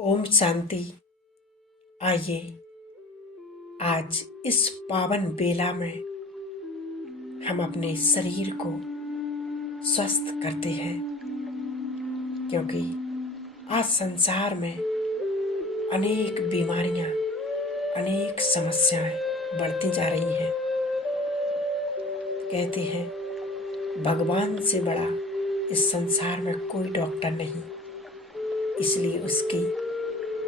ओम शांति। आइए आज इस पावन बेला में हम अपने शरीर को स्वस्थ करते हैं, क्योंकि आज संसार में अनेक बीमारियां, अनेक समस्याएं बढ़ती जा रही हैं। कहते हैं भगवान से बड़ा इस संसार में कोई डॉक्टर नहीं, इसलिए उसकी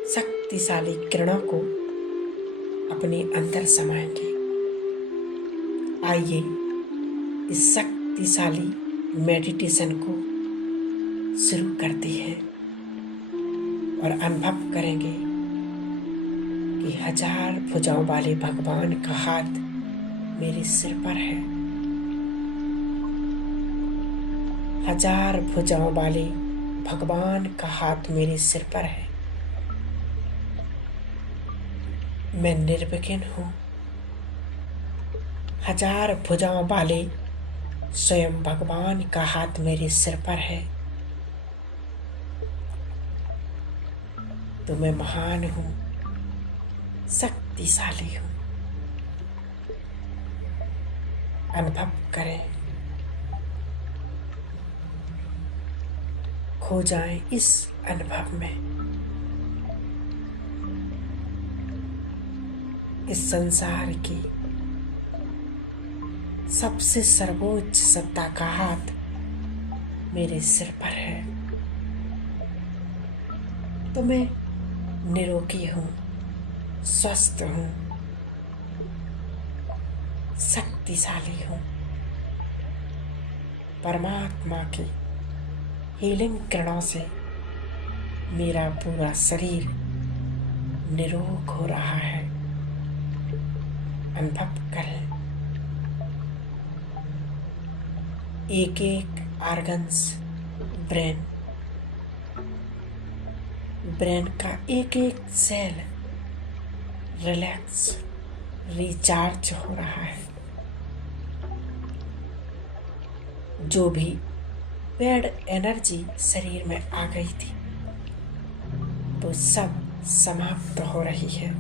शक्तिशाली किरणों को अपने अंदर समाएंगे। आइए इस शक्तिशाली मेडिटेशन को शुरू करते हैं और अनुभव करेंगे कि 1000 भुजाओं वाले भगवान का हाथ मेरे सिर पर है। 1000 भुजाओं वाले भगवान का हाथ मेरे सिर पर है। मैं निर्विघ्न हूँ। 1000 भुजाओं वाले स्वयं भगवान का हाथ मेरे सिर पर है। तो मैं महान हूँ, शक्तिशाली हूँ। अनुभव करें, खो जाएं इस अनुभव में। इस संसार की सबसे सर्वोच्च सत्ता का हाथ मेरे सिर पर है। तो मैं निरोगी हूँ, स्वस्थ हूँ, शक्तिशाली हूँ। परमात्मा की हीलिंग किरणों से मेरा पूरा शरीर निरोग हो रहा है। अनुभव करें, एक एक ऑर्गन्स, ब्रेन का एक एक सेल रिलैक्स, रिचार्ज हो रहा है। जो भी बैड एनर्जी शरीर में आ गई थी वो सब समाप्त हो रही है।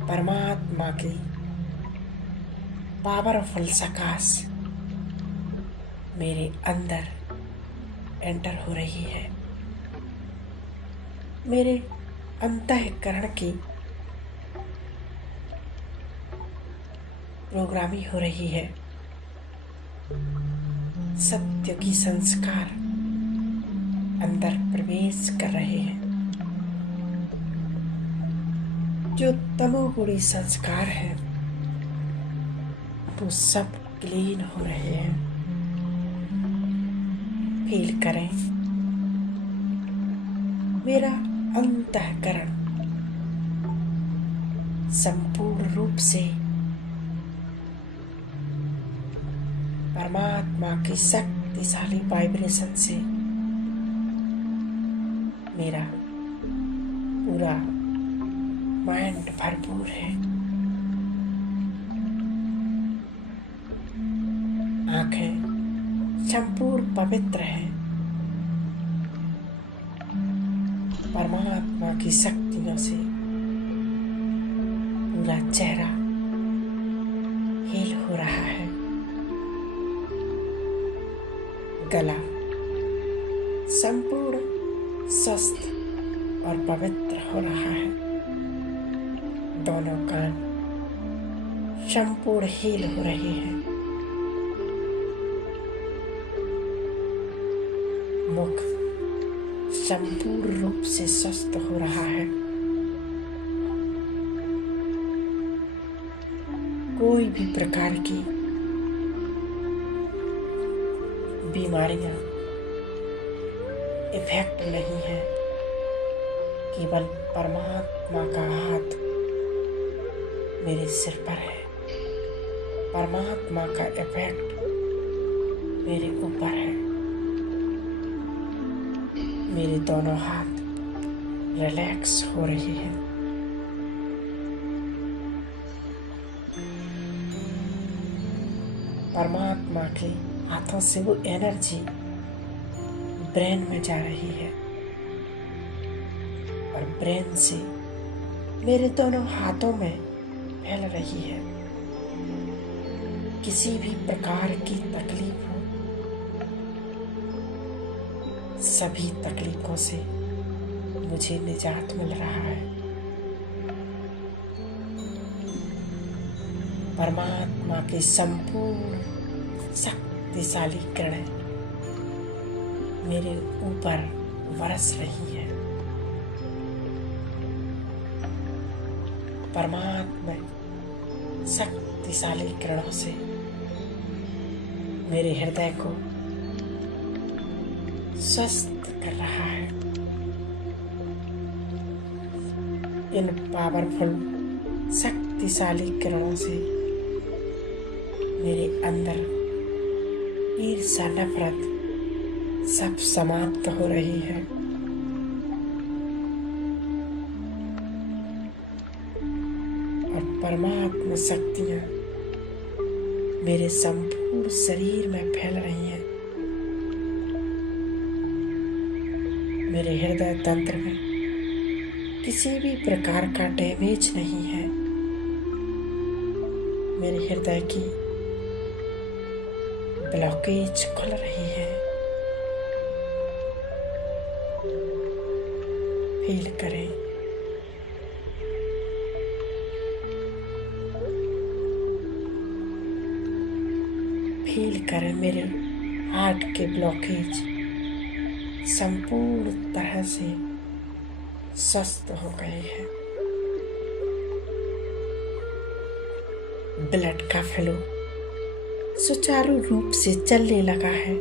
परमात्मा की पावरफुल प्रकाश मेरे अंदर एंटर हो रही है। मेरे अंतःकरण की प्रोग्रामिंग हो रही है। सत्य की संस्कार अंदर प्रवेश कर रहे हैं। जो तमोगुणी संस्कार है वो सब क्लीन हो रहे हैं। फील करें, मेरा अंतःकरण संपूर्ण रूप से परमात्मा की शक्तिशाली वाइब्रेशन से मेरा पूरा माइंड भरपूर है। आंखें संपूर्ण पवित्र हैं। परमात्मा की शक्तियों से पूरा चेहरा हील हो रहा है। गला संपूर्ण स्वस्थ और पवित्र हो रहा है। दोनों कान संपूर्ण हील हो रहे हैं। मुख संपूर्ण रूप से स्वस्थ हो रहा है। कोई भी प्रकार की बीमारियां इफेक्ट नहीं है। केवल परमात्मा का हाथ मेरे सिर पर है। परमात्मा का इफेक्ट मेरे ऊपर है। मेरे दोनों हाथ रिलैक्स हो रहे हैं। परमात्मा के हाथों से वो एनर्जी ब्रेन में जा रही है। और ब्रेन से मेरे दोनों हाथों में फैल रही है। किसी भी प्रकार की तकलीफ हो, सभी तकलीफों से मुझे निजात मिल रहा है। परमात्मा की संपूर्ण शक्तिशाली किरणें मेरे ऊपर बरस रही है। परमात्मा शक्तिशाली किरणों से मेरे हृदय को स्वस्थ कर रहा है। इन पावरफुल शक्तिशाली किरणों से मेरे अंदर ईर्ष्या, नफरत सब समाप्त हो रही है। और परमात्मा शक्तियाँ मेरे संपूर्ण शरीर में फैल रही हैं। मेरे हृदय तंत्र में किसी भी प्रकार का डैमेज नहीं है। मेरे हृदय की ब्लॉकेज खुल रही है। फील करें, फील करें मेरे हार्ट के ब्लॉकेज संपूर्ण तरह से स्वस्थ हो गए हैं। ब्लड का फ्लो सुचारू रूप से चलने लगा है।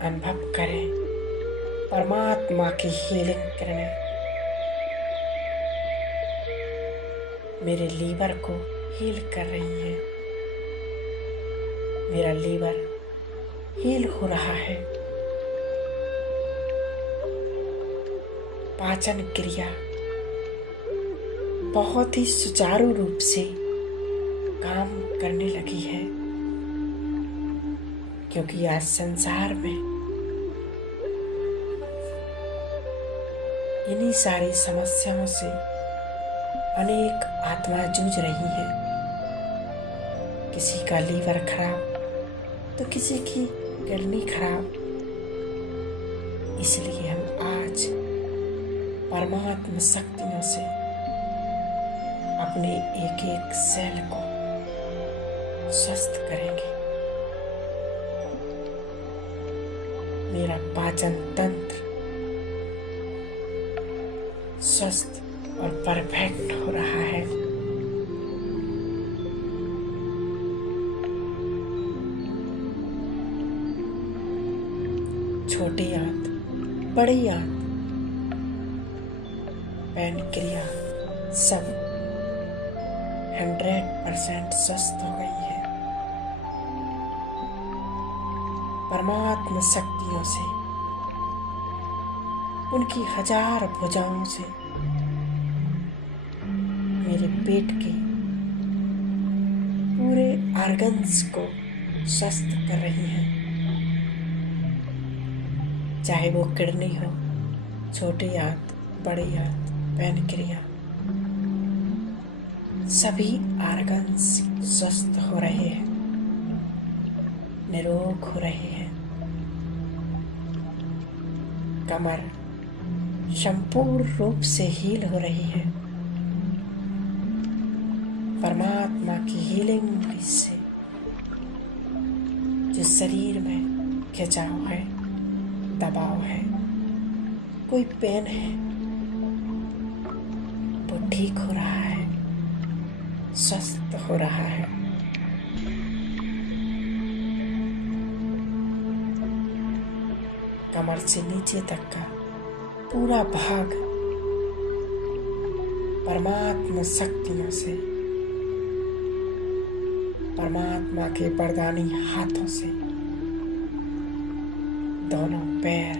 अनुभव करें परमात्मा की हीलिंग किरणें मेरे लीवर को हील कर रही है। मेरा लीवर हील हो रहा है। पाचन क्रिया बहुत ही सुचारू रूप से काम करने लगी है, क्योंकि आज संसार में इन्हीं सारी समस्याओं से अनेक आत्माएं जूझ रही हैं। किसी का लीवर खराब तो किसी की किडनी खराब। इसलिए हम आज परमात्मा शक्तियों से अपने एक एक सेल को स्वस्थ करेंगे। मेरा पाचन तंत्र स्वस्थ और परफेक्ट हो रहा है। छोटी आंत, बड़ी आंत, पैनक्रिया सब 100% स्वस्थ हो गई है। परमात्मा शक्तियों से, उनकी 1000 भुजाओं से मेरे पेट के पूरे ऑर्गन्स को स्वस्थ कर रही हैं। चाहे वो किडनी हो, छोटी आंत, बड़ी आंत, पैनक्रिया, सभी ऑर्गन्स स्वस्थ हो रहे हैं, निरोग हो रहे हैं। कमर संपूर्ण रूप से हील हो रही है। परमात्मा की हीलिंग से जो शरीर में खिंचाव है, दबाव है, कोई पेन है, वो ठीक हो रहा है, स्वस्थ हो रहा है। कमर से नीचे तक का पूरा भाग परमात्मा शक्तियों से, परमात्मा के वरदानी हाथों से, दोनों पैर,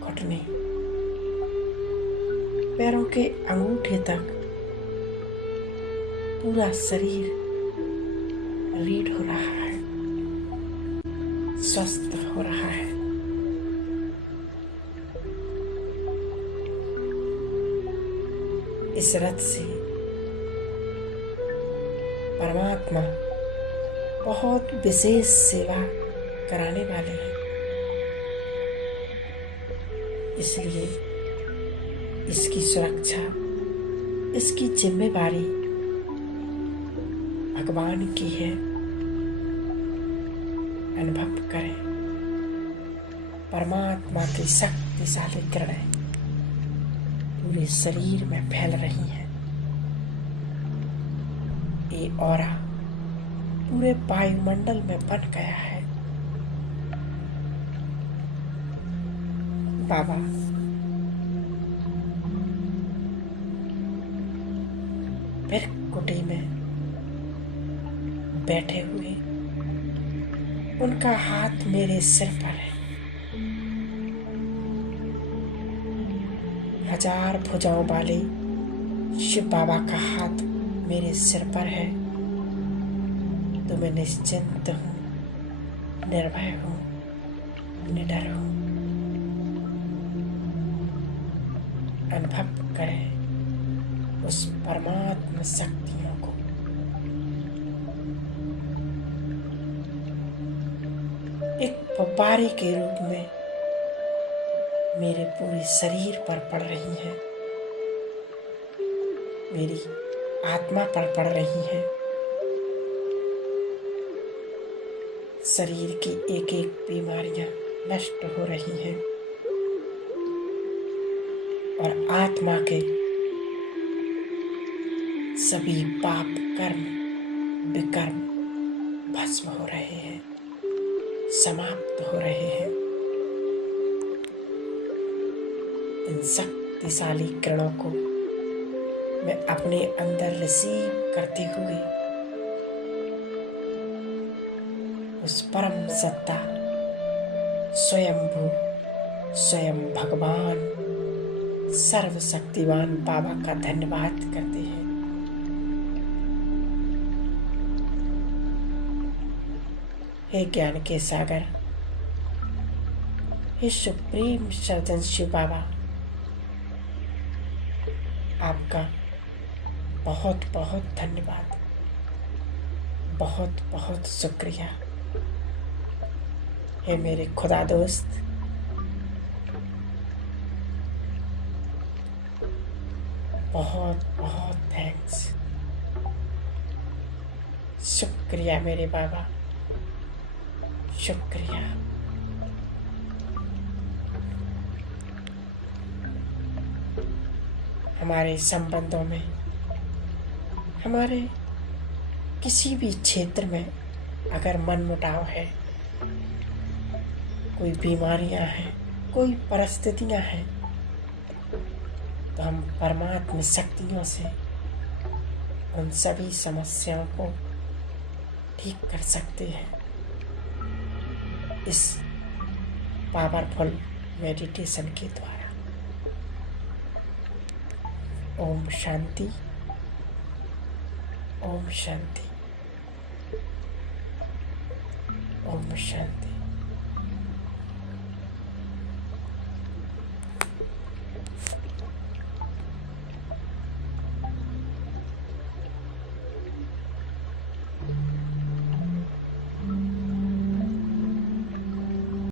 घुटने, पैरों के अंगूठे तक पूरा शरीर रीड हो रहा है। स्वस्थ हो रहा है। इस रथ से परमात्मा बहुत विशेष सेवा कराने वाले हैं, इसलिए इसकी सुरक्षा, इसकी जिम्मेदारी भगवान की है। अनुभव करें, परमात्मा की शक्तिशाली किरणें पूरे शरीर में फैल रही हैं। ये ऑरा पूरे वायुमंडल में बन गया है। बाबा फिर कुटी में बैठे हुए, उनका हाथ मेरे सिर पर है। 1000 भुजाओं वाले शिव बाबा का हाथ मेरे सिर पर है, तो मैं निश्चिंत हूँ, निर्भय हूँ, निडर हूँ। अनुभव करें उस परमात्मा शक्तियों को। एक फव्वारे के रूप में मेरे पूरे शरीर पर पड़ रही हैं, मेरी आत्मा पर पड़ रही हैं। शरीर की एक एक बीमारियां नष्ट हो रही हैं और आत्मा के सभी पाप कर्म विकर्म भस्म हो रहे हैं, समाप्त हो रहे हैं। इन शक्तिशाली किरणों को मैं अपने अंदर रिसीव करते हुए उस परम सत्ता स्वयंभू, स्वयं भगवान सर्वशक्तिवान बाबा का धन्यवाद करते हैं। हे ज्ञान के सागर, हे सुप्रीम सर्जन शिव बाबा, आपका बहुत बहुत धन्यवाद, बहुत बहुत शुक्रिया। हे मेरे खुदा दोस्त, बहुत बहुत थैंक्स, शुक्रिया मेरे बाबा, शुक्रिया। हमारे संबंधों में, हमारे किसी भी क्षेत्र में अगर मनमुटाव है, कोई बीमारियां हैं, कोई परिस्थितियां हैं, तो हम परमात्मा शक्तियों से उन सभी समस्याओं को ठीक कर सकते हैं इस पावरफुल मेडिटेशन के द्वारा। ओम शांति, ओम शांति, ओम शांति।